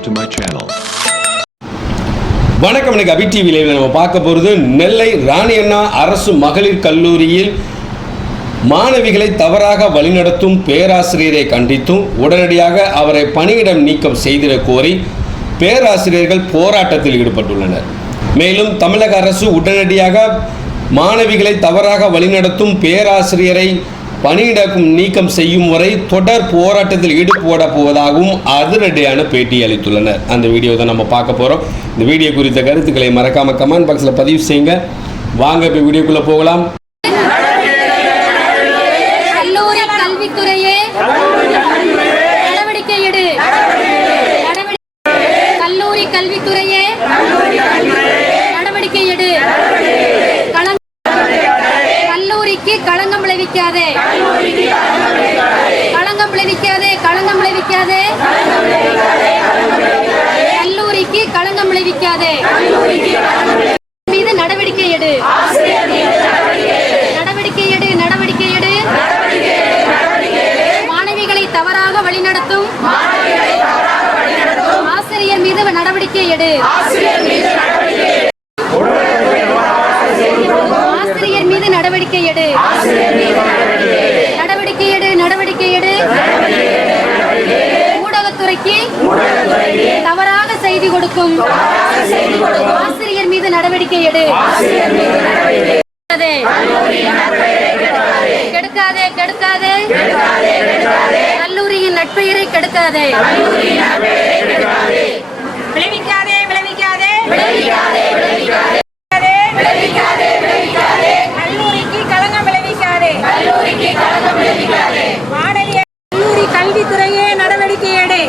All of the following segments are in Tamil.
subscribe to my channel. வணக்கம் இன்னைக்கு அபி டிவியில் நம்ம பார்க்க போகிறது நெல்லை ராணி அண்ணா அரசு மகளிர் கல்லூரியில் மாணவிகளை தவறாக வழிநடத்தும் பேராசிரியரை கண்டித்தும் உடனடியாக அவரை பணியிடம் நீக்கம் செய்திட கோரி பேராசிரியர்கள் போராட்டத்தில் ஈடுபட்டுள்ளனர் மேலும் தமிழக அரசு உடனடியாக மாணவிகளை தவறாக வழிநடத்தும் பேராசிரியரை பணியிடக்கும் நீக்கம் செய்யும் வரை தொடர் போராட்டத்தில் ஈடுபட போவதாகவும் அதிரடியான பேட்டி அளித்துள்ளனர். அந்த வீடியோ தான் நம்ம பார்க்க போகிறோம் இந்த வீடியோ குறித்த கருத்துக்களை மறக்காமல் கமெண்ட் பாக்ஸில் பதிவு செய்யுங்க. வாங்க இப்போ வீடியோக்குள்ளே போகலாம் கல்லூரி கல்வித்துறையே நடவடிக்கை எடு நடவடி- கல்லூரி கல்வித்துறையே நடவடிக்கை எடு களங்- கல்லூரிக்கு களங்கம் விளைவிக்காதே களங்கம் விளைவிக்காதே களங்கம் விளைவிக்காதே கல்லூரிக்கு களங்கம் விளைவிக்காதே மீது நடவடிக்கை எடு நடவடிக்கை எடு நடவடிக்கை எடு மாணவிகளை தவறாக வழிநடத்தும் ஆசிரியர் மீது நடவடிக்கை எடு ஆசிரியர் மீது நடவடிக்கை எடு. நடவடிக்கை எடு நடவடிக்கை எடு. ஊடகத்துறைக்கு தவறாக செய்தி கொடுக்கும். ஆசிரியர் மீது நடவடிக்கை எடு. கெடுக்காதே. கெடுக்காதே கல்லூரியின் நட்பெயரை கெடுக்காதே. விளைவிக்காதே கல்லூரிக்கு களங்கம் விளைவிக்காதே. மாணவிய கல்லூரி கல்வித்துறையே நடவடிக்கை எடு.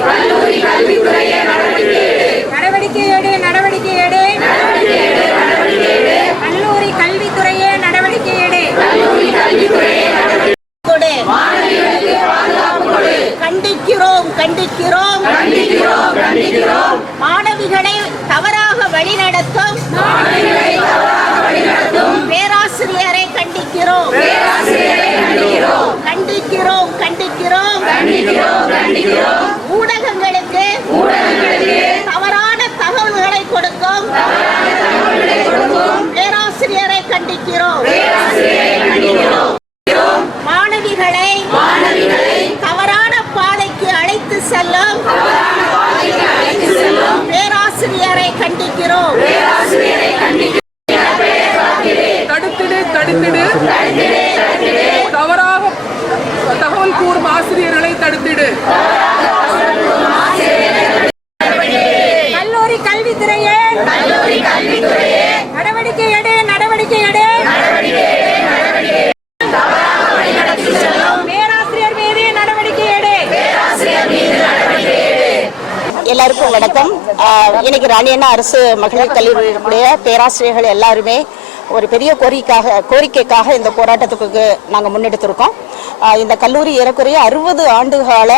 நடவடிக்கை எடு. நடவடிக்கை எடு கல்லூரி கல்வித்துறையே நடவடிக்கை எடு. கொடு. கண்டிக்கிறோம் கண்டிக்கிறோம். மாணவிகளை தவறாக வழிநடத்தும். பேராசிரியரை கண்டிக்கிறோம். கண்டிக்கிறோம் கண்டிக்கிறோம். ஊடகங்களுக்கு தவறான தகவல்களை கொடுக்கும். பேராசிரியரை கண்டிக்கிறோம். மாணவிகளை தவறான பாதைக்கு அழைத்து செல்லும். பேராசிரியரை கண்டிக்கிறோம். தடுத்திடு தடுத்திடு. தவறாக தகவல் கூறும் ஆசிரியர்களை தடுத்திடு. கல்லூரி கல்வித்துறையே. நடவடிக்கை எடு நடவடிக்கை எடு. பேராசிரியர் மீது நடவடிக்கை எடு. எல்லாருக்கும் வணக்கம். இன்னைக்கு ராணியண்ணா அரசு மகளிர் கல்லூரியுடைய பேராசிரியர்கள் எல்லாருமே ஒரு பெரிய கோரிக்கைக்காக கோரிக்கைக்காக இந்த போராட்டத்துக்கு நாங்கள் முன்னெடுத்திருக்கோம். இந்த கல்லூரி ஏறக்குறைய அறுபது ஆண்டுகால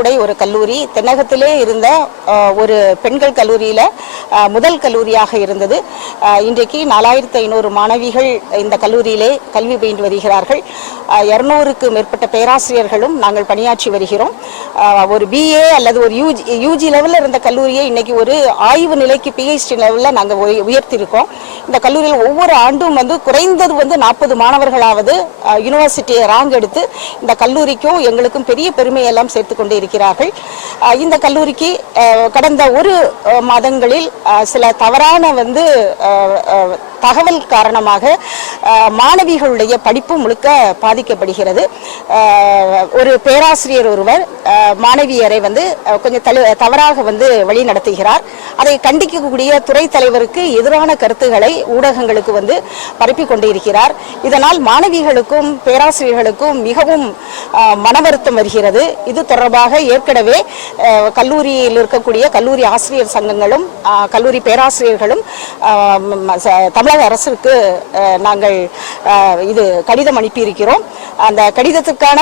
உடைய ஒரு கல்லூரி. தென்னகத்திலே இருந்த ஒரு பெண்கள் கல்லூரியில் முதல் கல்லூரியாக இருந்தது. இன்றைக்கு நாலாயிரத்து ஐநூறு மாணவிகள் இந்த கல்லூரியிலே கல்வி பயின்று வருகிறார்கள். இரநூறுக்கு மேற்பட்ட பேராசிரியர்களும் நாங்கள் பணியாற்றி வருகிறோம். ஒரு பிஏ அல்லது ஒரு யூஜி யூஜி லெவலில் இருந்த கல்லூரியை இன்னைக்கு ஒரு ஆய்வு நிலைக்கு பிஹெச்டி லெவலில் நாங்கள் உயர்த்தியிருக்கோம். இந்த கல்லூரியில் ஒவ்வொரு ஆண்டும் வந்து குறைந்தது வந்து நாற்பது மாணவர்களாவது யூனிவர்சிட்டியை ரேங்க் எடுத்து இந்த கல்லூரிக்கும் எங்களுக்கும் பெரிய பெருமையெல்லாம் சேர்த்து கொண்டு இருக்கிறார்கள் இந்த கல்லூரிக்கு கடந்த ஒரு மாதங்களில் சில தவறான வந்து தகவல் காரணமாக மாணவிகளுடைய படிப்பு முழுக்க பாதிக்கப்படுகிறது. ஒரு பேராசிரியர் ஒருவர் மாணவியரை வந்து கொஞ்சம் தவறாக வந்து வழி நடத்துகிறார் அதை கண்டிக்கக்கூடிய துறை தலைவருக்கு எதிரான கருத்துக்களை ஊடகங்களுக்கு வந்து பரப்பி கொண்டிருக்கிறார். இதனால் மாணவிகளுக்கும் பேராசிரியர்களுக்கும் மிகவும் மன வருத்தம் வருகிறது. இது தொடர்பாக ஏற்கனவே கல்லூரியில் இருக்கக்கூடிய கல்லூரி ஆசிரியர் சங்கங்களும் கல்லூரி பேராசிரியர்களும் தமிழக தமிழக அரசுக்கு நாங்கள் இது கடிதம் அனுப்பியிருக்கிறோம். அந்த கடிதத்துக்கான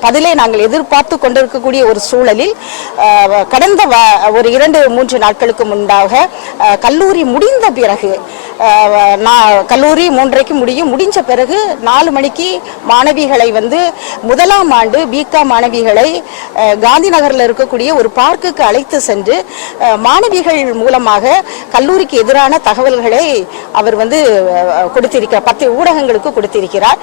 பதிலை நாங்கள் எதிர்பார்த்து கொண்டிருக்கக்கூடிய ஒரு சூழலில் கடந்த வ- ஒரு இரண்டு மூன்று நாட்களுக்கு முன்பாக கல்லூரி முடிந்த பிறகு நான் கல்லூரி மூன்றைக்கு முடியும் முடிஞ்ச பிறகு நாலு மணிக்கு மாணவிகளை வந்து முதலாம் ஆண்டு பிகா மாணவிகளை காந்தி நகரில் இருக்கக்கூடிய ஒரு பார்க்குக்கு அழைத்து சென்று மாணவிகள் மூலமாக கல்லூரிக்கு எதிரான தகவல்களை அவர் வந்து அஹ், கொடுத்திருக்கிறார் பத்து ஊடகங்களுக்கு கொடுத்திருக்கிறார்.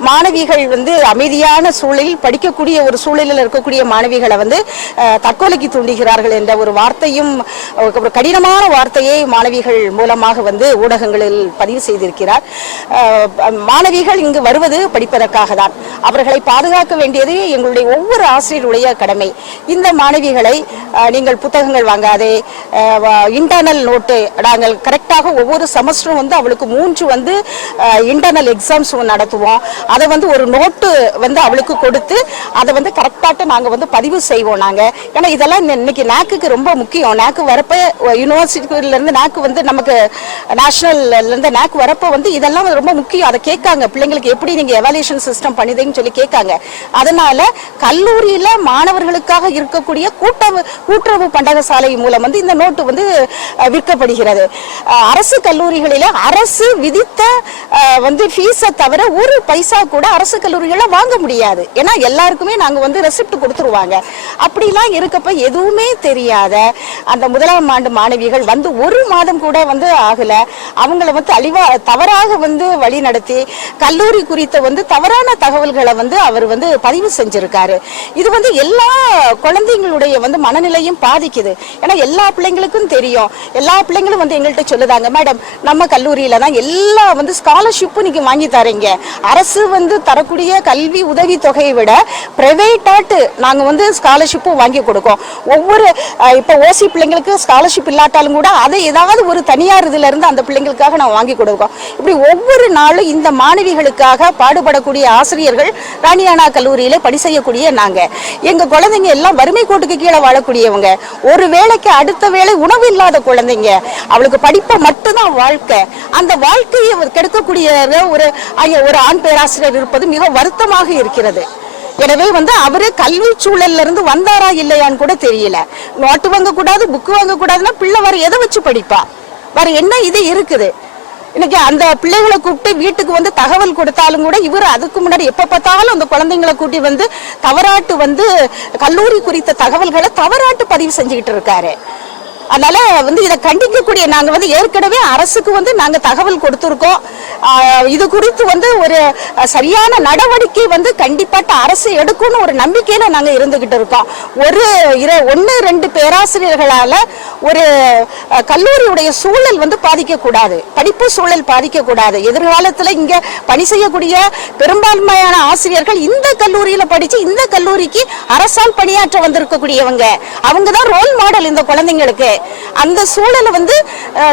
மாணவிகள் வந்து அமைதியான சூழலில் படிக்கக்கூடிய ஒரு சூழலில் இருக்கக்கூடிய மாணவிகளை வந்து தற்கொலைக்கு தூண்டுகிறார்கள் என்ற ஒரு வார்த்தையும் ஒரு கடினமான வார்த்தையை மாணவிகள் மூலமாக வந்து ஊடகங்களில் பதிவு செய்திருக்கிறார். மாணவிகள் இங்கு வருவது படிப்பதற்காக தான். அவர்களை பாதுகாக்க வேண்டியது எங்களுடைய ஒவ்வொரு ஆசிரியருடைய கடமை. இந்த மாணவிகளை நீங்கள் புத்தகங்கள் வாங்காதே இன்டர்னல் நோட்டு நாங்கள் கரெக்டாக ஒவ்வொரு செமஸ்டரும் வந்து அவளுக்கு மூன்று வந்து இன்டர்னல் எக்ஸாம்ஸ் நடத்துவோம். அதை வந்து ஒரு நோட்டு வந்து அவளுக்கு கொடுத்து அதை வந்து கரெக்டாக நாங்கள் வந்து பதிவு செய்வோம் நாங்கள் ஏன்னா இதெல்லாம் இன்னைக்கு நாக்குக்கு ரொம்ப முக்கியம். நாக்கு வரப்ப யூனிவர்சிட்டியில இருந்து நாக்கு வந்து நமக்கு நேஷனல்ல இருந்து நாக்கு வரப்ப வந்து இதெல்லாம் ரொம்ப முக்கியம். அதை கேட்காங்க. பிள்ளைங்களுக்கு எப்படி நீங்க எவாலுவேஷன் சிஸ்டம் பண்ணுதீங்கன்னு சொல்லி கேட்காங்க. அதனால கல்லூரியில மாணவர்களுக்காக இருக்கக்கூடிய கூட்டவு கூட்டுறவு பண்டகசாலை மூலம் வந்து இந்த நோட்டு வந்து விற்கப்படுகிறது. அரசு அரசு கல்லூரிகளில் அரசு விதித்த வந்து ஃபீஸை தவிர ஒரு பைசா கூட அரசு கல்லூரிகளில் வாங்க முடியாது. ஏன்னா எல்லாருக்குமே நாங்கள் வந்து ரெசிப்ட் கொடுத்துருவாங்க. அப்படிலாம் இருக்கப்ப எதுவுமே தெரியாத அந்த முதலாம் ஆண்டு மாணவிகள் வந்து ஒரு மாதம் கூட வந்து ஆகல. அவங்கள வந்து அழிவா தவறாக வந்து வழி நடத்தி கல்லூரி குறித்த வந்து தவறான தகவல்களை வந்து அவர் வந்து பதிவு செஞ்சிருக்காரு. இது வந்து எல்லா குழந்தைங்களுடைய வந்து மனநிலையும் பாதிக்குது. ஏன்னா எல்லா பிள்ளைங்களுக்கும் தெரியும். எல்லா பிள்ளைங்களும் வந்து எங்கள்கிட்ட சொல்லுதாங்க மேடம் நம்ம கல்லூரியில தான் எல்லா வந்து ஸ்காலர்ஷிப்பும் நீங்க வாங்கி தரீங்க. அரசு வந்து தரக்கூடிய கல்வி உதவி தொகையை விட பிரைவேட்டாட்டு நாங்க வந்து ஸ்காலர்ஷிப்பும் வாங்கி கொடுக்கோம். ஒவ்வொரு இப்போ ஓசி பிள்ளைங்களுக்கு ஸ்காலர்ஷிப் இல்லாட்டாலும் கூட அதை ஏதாவது ஒரு தனியார் இதுல இருந்து அந்த பிள்ளைங்களுக்காக நான் வாங்கி கொடுக்கோம். இப்படி ஒவ்வொரு நாளும் இந்த மாணவிகளுக்காக பாடுபடக்கூடிய ஆசிரியர்கள் ராணியானா கல்லூரியில பணி செய்யக்கூடிய நாங்க. எங்க குழந்தைங்க எல்லாம் வறுமை கோட்டுக்கு கீழே வாழக்கூடியவங்க. ஒரு வேலைக்கு அடுத்த வேளை உணவு இல்லாத குழந்தைங்க. அவளுக்கு படிப்பை மட்டும் மட்டும்தான் வாழ்க்கை. அந்த வாழ்க்கையை கெடுக்கக்கூடிய ஒரு ஒரு ஆண் பேராசிரியர் இருப்பது மிக வருத்தமாக இருக்கிறது. எனவே வந்து அவரு கல்வி சூழல்ல இருந்து வந்தாரா இல்லையான்னு கூட தெரியல. நோட்டு வாங்க கூடாது புக்கு வாங்க கூடாதுன்னா பிள்ளை வேற எதை வச்சு படிப்பா? வேற என்ன இது இருக்குது? இன்னைக்கு அந்த பிள்ளைகளை கூப்பிட்டு வீட்டுக்கு வந்து தகவல் கொடுத்தாலும் கூட இவர் அதுக்கு முன்னாடி எப்ப பார்த்தாலும் அந்த குழந்தைங்களை கூட்டி வந்து தவறாட்டு வந்து கல்லூரி குறித்த தகவல்களை தவறாட்டு பதிவு செஞ்சுக்கிட்டு இருக்காரு. அதனால வந்து இதை கண்டிக்கக்கூடிய நாங்கள் வந்து ஏற்கனவே அரசுக்கு வந்து நாங்கள் தகவல் கொடுத்துருக்கோம். இது குறித்து வந்து ஒரு சரியான நடவடிக்கை வந்து கண்டிப்பாட்ட அரசு எடுக்கும்னு ஒரு நம்பிக்கையில நாங்கள் இருந்துகிட்டு இருக்கோம். ஒரு இர ஒன்று ரெண்டு பேராசிரியர்களால் ஒரு கல்லூரியுடைய சூழல் வந்து பாதிக்கக்கூடாது. படிப்பு சூழல் பாதிக்கக்கூடாது. எதிர்காலத்தில் இங்கே பணி செய்யக்கூடிய பெரும்பான்மையான ஆசிரியர்கள் இந்த கல்லூரியில் படித்து இந்த கல்லூரிக்கு அரசால் பணியாற்ற வந்திருக்கக்கூடியவங்க. அவங்க தான் ரோல் மாடல் இந்த குழந்தைங்களுக்கு. அந்த சூழலை வந்து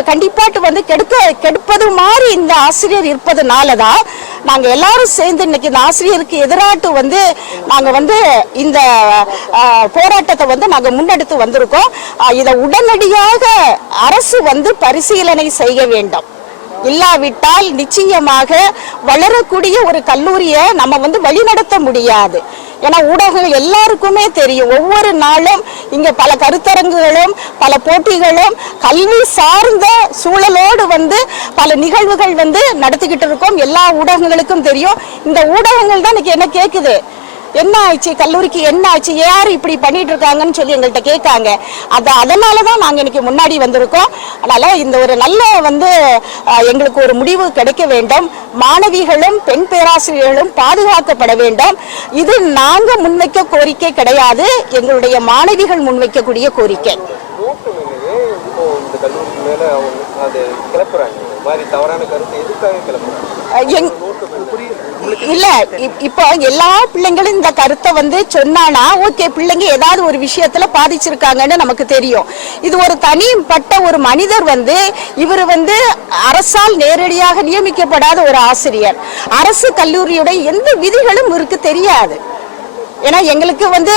கண்டிப்பாட்டு வந்து கெடுக்க கெடுப்பது மாதிரி இந்த ஆசிரியர் இருப்பதுனால தான் நாங்க எல்லாரும் சேர்ந்து இன்னைக்கு இந்த ஆசிரியருக்கு எதிராட்டு வந்து நாங்க வந்து இந்த போராட்டத்தை வந்து நாங்கள் முன்னெடுத்து வந்திருக்கோம். இதை உடனடியாக அரசு வந்து பரிசீலனை செய்ய வேண்டும். இல்லாவிட்டால் நிச்சயமாக வளரக்கூடிய ஒரு கல்லூரியை நம்ம வந்து வழிநடத்த முடியாது. ஏன்னா ஊடகங்கள் எல்லாருக்குமே தெரியும். ஒவ்வொரு நாளும் இங்கே பல கருத்தரங்குகளும் பல போட்டிகளும் கல்வி சார்ந்த சூழலோடு வந்து பல நிகழ்வுகள் வந்து நடத்திக்கிட்டு இருக்கோம். எல்லா ஊடகங்களுக்கும் தெரியும். இந்த ஊடகங்கள் தான் இன்னைக்கு என்ன கேட்குது என்ன ஆச்சு? கல்லூரிக்கு என்ன ஆச்சு? யார் இப்படி பண்ணிட்டு இருக்காங்கன்னு சொல்லி எங்கள்கிட்ட கேட்காங்க அது அதனால தான் நாங்கள் இன்னைக்கு முன்னாடி வந்திருக்கோம். அதனால இந்த ஒரு நல்ல வந்து எங்களுக்கு ஒரு முடிவு கிடைக்க வேண்டும். மாணவிகளும் பெண் பேராசிரியர்களும் பாதுகாக்கப்பட வேண்டும். இது நாங்க முன்வைக்க கோரிக்கை கிடையாது. எங்களுடைய மாணவிகள் முன்வைக்கக்கூடிய கோரிக்கை. எங் இல்ல இப்- இப்போ எல்லா பிள்ளைங்களும் இந்த கருத்தை வந்து சொன்னானா ஓகே பிள்ளைங்க ஏதாவது ஒரு விஷயத்துல பாதிச்சிருக்காங்கன்னு நமக்கு தெரியும். இது ஒரு தனிப்பட்ட ஒரு மனிதர் வந்து இவர் வந்து அரசால் நேரடியாக நியமிக்கப்படாத ஒரு ஆசிரியர். அரசு கல்லூரியுடைய எந்த விதிகளும் இவருக்கு தெரியாது. ஏன்னா எங்களுக்கு வந்து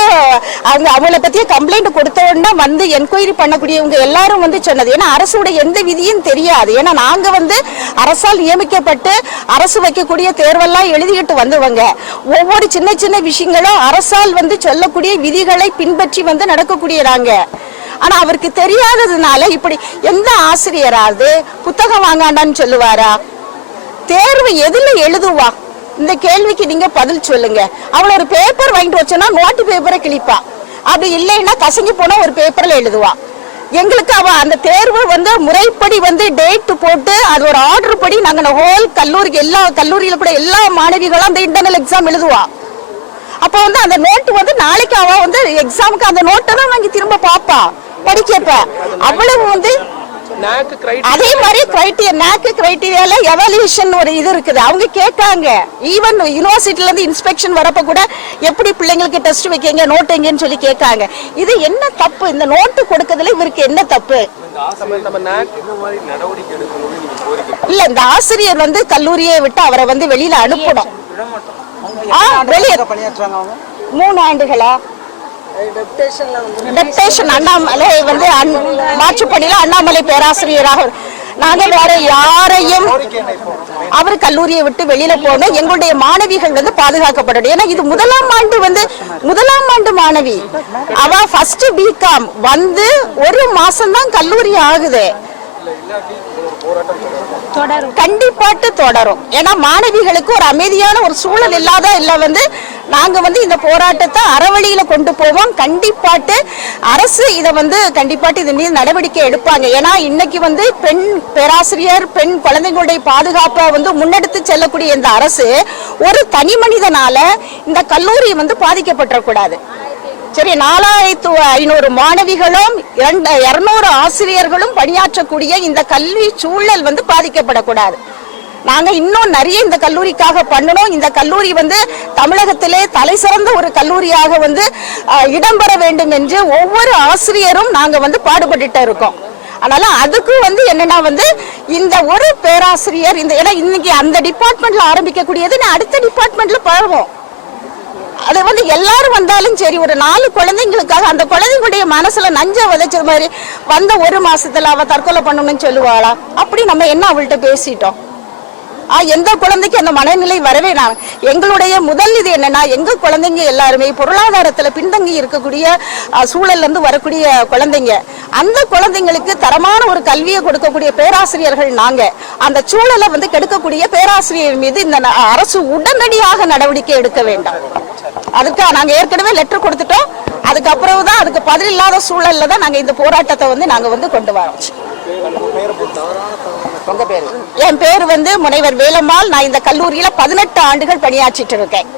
அவங்க அவங்கள பத்திய கம்ப்ளைண்ட் கொடுத்தோன்னா வந்து என்கொயரி பண்ணக்கூடியவங்க எல்லாரும் வந்து சொன்னது. ஏன்னா அரசோட எந்த விதியும் தெரியாது. ஏன்னா நாங்க வந்து அரசால் நியமிக்கப்பட்டு அரசு வைக்கக்கூடிய தேர்வெல்லாம் எழுதிக்கிட்டு வந்தவங்க ஒவ்வொரு சின்ன சின்ன விஷயங்களும் அரசால் வந்து சொல்லக்கூடிய விதிகளை பின்பற்றி வந்து நடக்கக்கூடியதாங்க. ஆனா அவருக்கு தெரியாததுனால இப்படி எந்த ஆசிரியராவது புத்தகம் வாங்காண்டான்னு சொல்லுவாரா? தேர்வு எதுல எழுதுவா? இந்த கேள்விக்கு நீங்க பதில் சொல்லுங்க. அவள ஒரு பேப்பர் வாங்கிட்டு வச்சோன்னா நோட்டு பேப்பரை கிழிப்பா. அப்படி இல்லைன்னா கசங்கி போனா ஒரு பேப்பர்ல எழுதுவா. எங்களுக்கு அவ அந்த தேர்வு வந்து முறைப்படி வந்து டேட் போட்டு அது ஒரு ஆர்டர் படி நாங்க ஹோல் கல்லூரிக்கு எல்லா கல்லூரியில கூட எல்லா மாணவிகளும் அந்த இன்டர்னல் எக்ஸாம் எழுதுவா. அப்போ வந்து அந்த நோட்டு வந்து நாளைக்கு அவ வந்து எக்ஸாமுக்கு அந்த நோட்டை தான் வாங்கி திரும்ப பாப்பா. படிக்கப்ப அவ்வளவு வந்து அதே மாதிரி கிரைட்டீரியா நாக்கு கிரைட்டீரியால எவாலுவேஷன் ஒரு இது இருக்குது. அவங்க கேட்காங்க. ஈவன் யூனிவர்சிட்டில இருந்து இன்ஸ்பெக்ஷன் வரப்ப கூட எப்படி பிள்ளைங்களுக்கு டெஸ்ட் வைக்கீங்க நோட் எங்கன்னு சொல்லி கேட்காங்க. இது என்ன தப்பு? இந்த நோட்டு கொடுக்கறதுல இவருக்கு என்ன தப்பு? நம்ம நம்ம நாக்கு இந்த மாதிரி நடவடிக்கை எடுக்கணும்னு நீங்க கோரிக்கை இல்ல இந்த ஆசிரியர் வந்து கல்லூரியை விட்டு அவரை வந்து வெளியில அனுப்பணும். வெளியே மூணு ஆண்டுகளா? டெப்டேஷன் அண்ணாமலை வந்து அன்- அண்ணாமலை பேராசிரியராக நாங்கள் வேற யாரையும் அவர் கல்லூரியை விட்டு வெளியில போகணும் எங்களுடைய மாணவிகள் வந்து பாதுகாக்கப்படணும். ஏன்னா இது முதலாம் ஆண்டு வந்து முதலாம் ஆண்டு மாணவி. அவ ஃபர்ஸ்ட் பிகாம் வந்து ஒரு மாசம் தான் கல்லூரி ஆகுது. தொடரும். கண்டிப்பாட்டு தொடரும். ஏன்னா மாணவிகளுக்கு ஒரு அமைதியான ஒரு சூழல் இல்லாத இல்ல வந்து நாங்க வந்து இந்த போராட்டத்தை அறவழியில கொண்டு போவோம். கண்டிப்பாட்டு அரசு இதை வந்து கண்டிப்பாட்டு இது மீது நடவடிக்கை எடுப்பாங்க. ஏன்னா இன்னைக்கு வந்து பெண் பேராசிரியர் பெண் குழந்தைங்களுடைய பாதுகாப்பை வந்து முன்னெடுத்து செல்லக்கூடிய இந்த அரசு ஒரு தனி மனிதனால இந்த கல்லூரி வந்து பாதிக்கப்பட்டுறக்கூடாது சரி நாலாயிரத்து ஐநூறு மாணவிகளும் இரண்டு இரநூறு ஆசிரியர்களும் பணியாற்றக்கூடிய இந்த கல்வி சூழல் வந்து பாதிக்கப்படக்கூடாது. நாங்கள் இன்னும் நிறைய இந்த கல்லூரிக்காக பண்ணணும். இந்த கல்லூரி வந்து தமிழகத்திலே தலை சிறந்த ஒரு கல்லூரியாக வந்து இடம்பெற வேண்டும் என்று ஒவ்வொரு ஆசிரியரும் நாங்கள் வந்து பாடுபட்டுட்டு இருக்கோம். அதனால அதுக்கு வந்து என்னன்னா வந்து இந்த ஒரு பேராசிரியர் இந்த ஏன்னா இன்னைக்கு அந்த டிபார்ட்மெண்ட்ல ஆரம்பிக்கக்கூடியது அடுத்த டிபார்ட்மெண்ட்ல பழகும் அது வந்து எல்லாரும் வந்தாலும் சரி ஒரு நாலு குழந்தைங்களுக்காக அந்த குழந்தைங்களுடைய மனசுல நஞ்ச விதைச்ச மாதிரி வந்த ஒரு மாசத்துல அவ தற்கொலை பண்ணணும்னு சொல்லுவாளா? அப்படி நம்ம என்ன அவள்கிட்ட பேசிட்டோம்? எந்த குழந்தைக்கு அந்த மனநிலை வரவே நான். எங்களுடைய முதல் இது என்னன்னா எங்க குழந்தைங்க எல்லாருமே பொருளாதாரத்துல பின்தங்கி இருக்கக்கூடிய சூழல்ல இருந்து வரக்கூடிய குழந்தைங்க. அந்த குழந்தைங்களுக்கு தரமான ஒரு கல்வியை கொடுக்கக்கூடிய பேராசிரியர்கள் நாங்க. அந்த சூழலை வந்து கெடுக்கக்கூடிய பேராசிரியர் மீது இந்த ந- அரசு உடனடியாக நடவடிக்கை எடுக்க வேண்டாம். அதுக்கு நாங்க ஏற்கனவே லெட்டர் கொடுத்துட்டோம். அதுக்கப்புறம் தான் அதுக்கு பதில் இல்லாத சூழல்ல தான் நாங்க இந்த போராட்டத்தை வந்து நாங்க வந்து கொண்டு வரோம். உங்க பேரு? என் பேர் வந்து முனைவர் வேலம்மாள். நான் இந்த கல்லூரியில் பதினெட்டு ஆண்டுகள் பணியாற்றிட்டு இருக்கேன்.